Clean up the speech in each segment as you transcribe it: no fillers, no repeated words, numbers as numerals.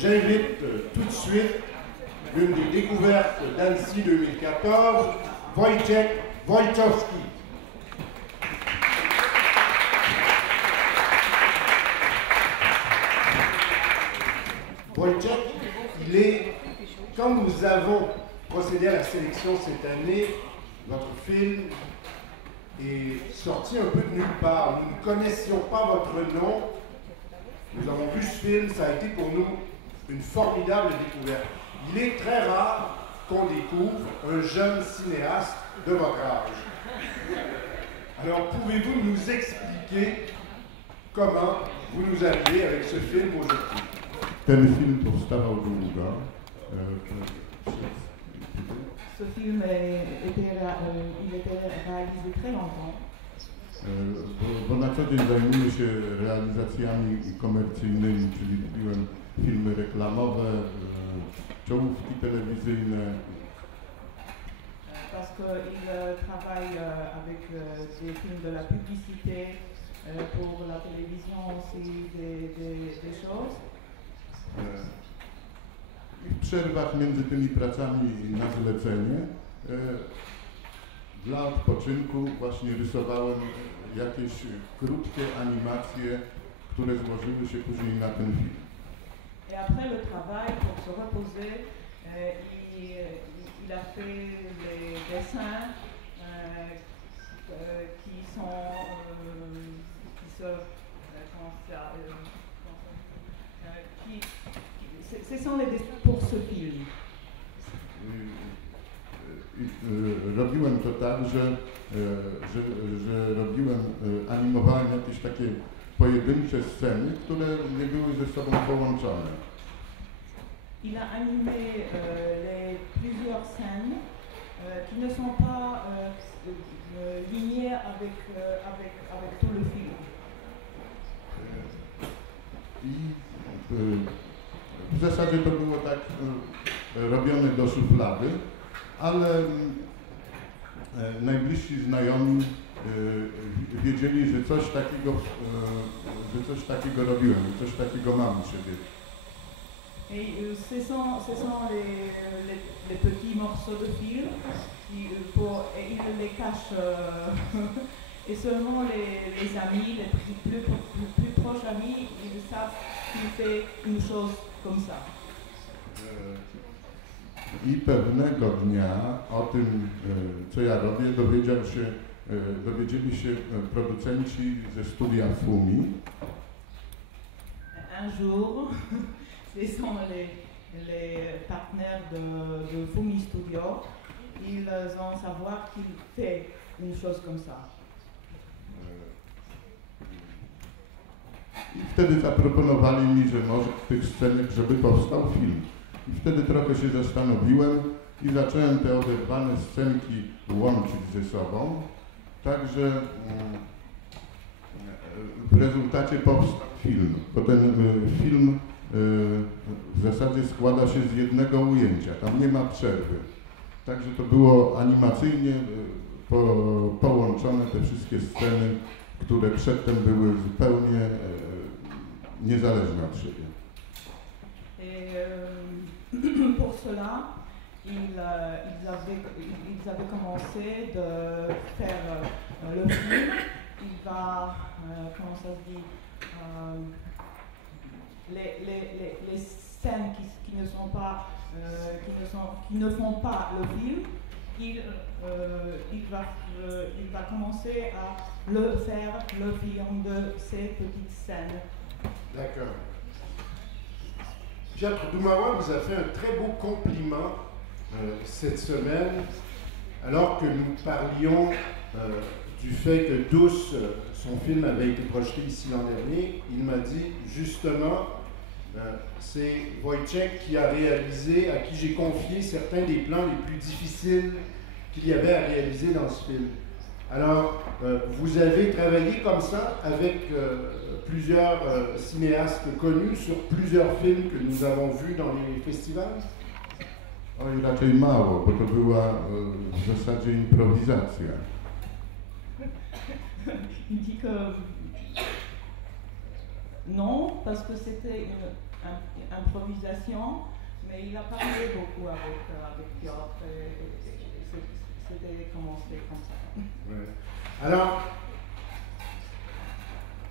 j'invite tout de suite l'une des découvertes d'Annecy 2014, Wojciech Wojciechowski. Wojciech, il est, comme nous avons procédé à la sélection cette année, votre film est sorti un peu de nulle part. Nous ne connaissions pas votre nom. Nous avons vu ce film, ça a été pour nous une formidable découverte. Il est très rare qu'on découvre un jeune cinéaste de votre âge. Alors, pouvez-vous nous expliquer comment vous nous arrivez avec ce film aujourd'hui? Ten film powstawał długo. Ce film il était réalisé très longtemps. Bo na co dzień zajmuję się realizacjami komercyjnymi, czyli robiłem filmy reklamowe, czołówki telewizyjne. Parce qu'il travaille avec des films de la publicité, pour la télévision aussi des choses. W przerwach między tymi pracami na zlecenie dla odpoczynku właśnie rysowałem jakieś krótkie animacje, które złożyły się później na ten film. Et après le travail, pour se reposer, il a fait les dessins qui sont ce sont les dessins pour ce film. Robiłem to tak, że animowałem jakieś takie pojedyncze sceny, które nie były ze sobą połączone. Il a animé plusieurs scènes qui ne sont pas liées avec tout le film. W zasadzie to było tak robione do szuflady, ale najbliżsi znajomi wiedzieli, że coś takiego robiłem, coś takiego mam u siebie. Et ce sont les petits morceaux de film et il les cache et seulement les amis, les plus proches amis, ils savent qu'il fait une chose comme ça. I pewnego dnia o tym, co ja robię, dowiedzieli się producenci ze studia FUMI. Un jour, ce sont les partenaires de FUMI Studio, ils ont savoir qu'il fait une chose comme ça. I wtedy zaproponowali mi, że może w tych scenek, żeby powstał film. I wtedy trochę się zastanowiłem i zacząłem te oderwane scenki łączyć ze sobą. Także w rezultacie powstał film. Bo ten film w zasadzie składa się z jednego ujęcia, tam nie ma przerwy. Także to było animacyjnie połączone te wszystkie sceny, które przedtem były zupełnie niezależne od siebie. Pour cela, ils avaient commencé de faire le film. Il va, comment ça se dit, les scènes qui ne sont pas, qui ne font pas le film, il va commencer à faire le film de ces petites scènes. D'accord. Piotr Doumawa vous a fait un très beau compliment cette semaine, alors que nous parlions du fait que Douce, son film avait été projeté ici l'an dernier. Il m'a dit justement, c'est Wojciech qui a réalisé, à qui j'ai confié certains des plans les plus difficiles qu'il y avait à réaliser dans ce film. Alors, vous avez travaillé comme ça avec plusieurs cinéastes connus sur plusieurs films que nous avons vus dans les festivals? Oj, raczej mało, bo to była w zasadzie improwizacja. Il dit que non, parce que c'était improvisation, mais il a parlé beaucoup avec Piotr et c'était commencé comme ça. Ouais. Alors,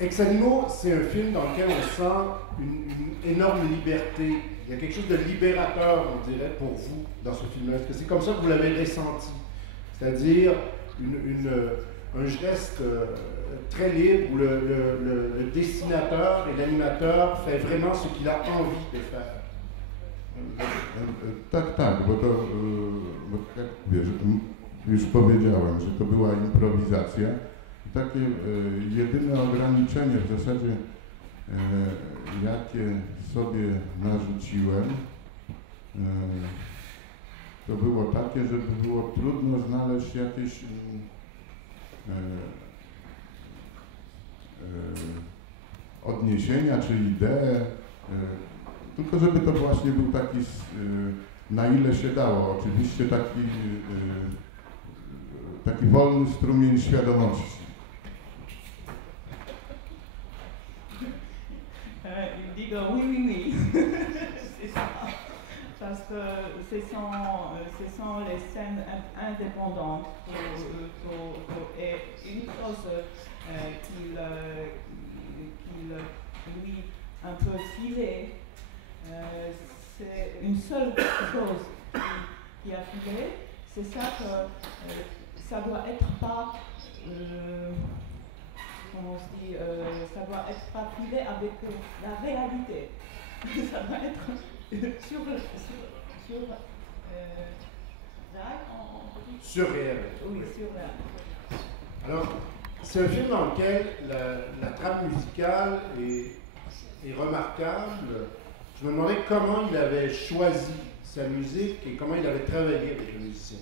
Ex Animo, c'est un film dans lequel on sent une énorme liberté. Il y a quelque chose de libérateur, on dirait, pour vous dans ce film-là. Est-ce que c'est comme ça que vous l'avez ressenti? C'est-à-dire un geste très libre où le dessinateur et l'animateur fait vraiment ce qu'il a envie de faire. Tak, bo jak wiesz, już powiedziałem, że to była improwizacja. Takie jedyne ograniczenie w zasadzie, jakie sobie narzuciłem, to było takie, żeby było trudno znaleźć jakieś odniesienia czy idee, tylko żeby to właśnie był taki, na ile się dało, oczywiście taki wolny strumień świadomości. Il dit que oui, c'est ça. Parce que ce sont les scènes indépendantes et une chose qu'il lui un peu filé, c'est une seule chose qui a filé, c'est ça que ça doit être pas comment on se dit, ça doit être pas filé avec la réalité. Ça doit être surréel. Oui, surréel. Alors, c'est un film dans lequel la trame musicale est remarquable. Je me demandais comment il avait choisi sa musique et comment il avait travaillé avec les musiciens.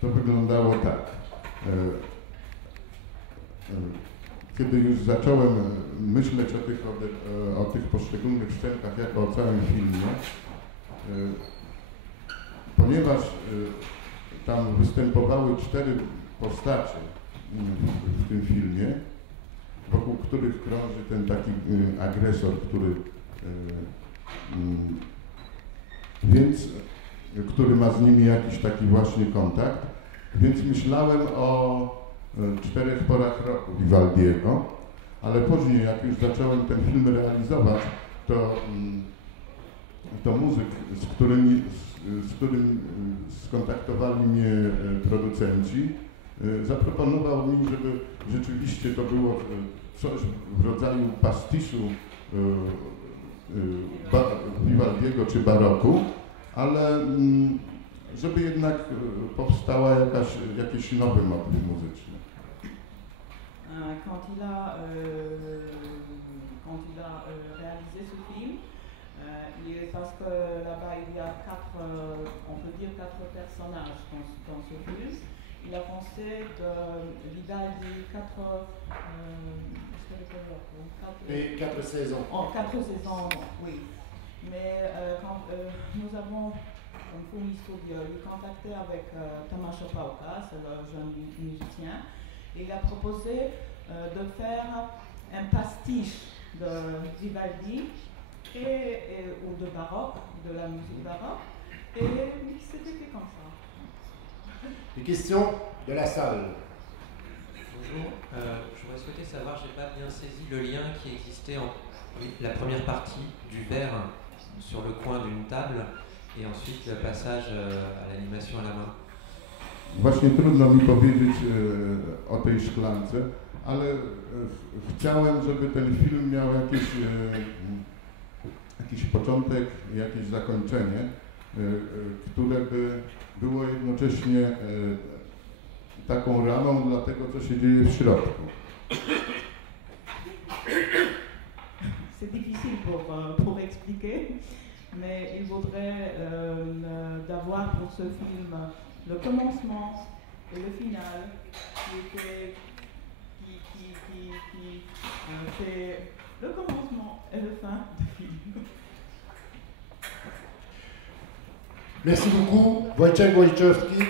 To wyglądało tak. Kiedy już zacząłem myśleć o tych poszczególnych scenkach jako o całym filmie, ponieważ tam występowały 4 postacie w tym filmie, wokół których krąży ten taki agresor, który ma z nimi jakiś taki właśnie kontakt, więc myślałem o 4 porach roku Vivaldiego, ale później, jak już zacząłem ten film realizować, to muzyk, z którym skontaktowali mnie producenci, zaproponował mi, żeby rzeczywiście to było coś w rodzaju pastiszu Vivaldiego czy baroku, ale żeby jednak powstała jakiś nowy motyw muzyczny. Quand il a réalisé ce film, parce que là-bas il y a 4, on peut dire 4 personnages dans ce film, il a pensé de Vivaldi 4 saisons. Oh, 4 saisons, oui. Mais quand nous avons Fumi Studio, lui contacté avec Tomasz Opałka, c'est le jeune musicien, et il a proposé de faire un pastiche de Vivaldi ou de baroque, de la musique baroque, et c'était fait comme ça. Les questions de la salle. Bonjour, j'aurais souhaité savoir, je n'ai pas bien saisi le lien qui existait entre la première partie du verre sur le coin d'une table et ensuite le passage à l'animation à la main. Właśnie trudno mi powiedzieć o tej szklance, ale chciałem, żeby ten film miał jakiś początek, jakieś zakończenie, które by było jednocześnie taką ramą dla tego, co się dzieje w środku. C'est difficile pour expliquer, mais il vaudrait d'avoir pour ce film le commencement et le final qui fait le commencement et le fin du film. Merci beaucoup, Wojciech Wojciechowski.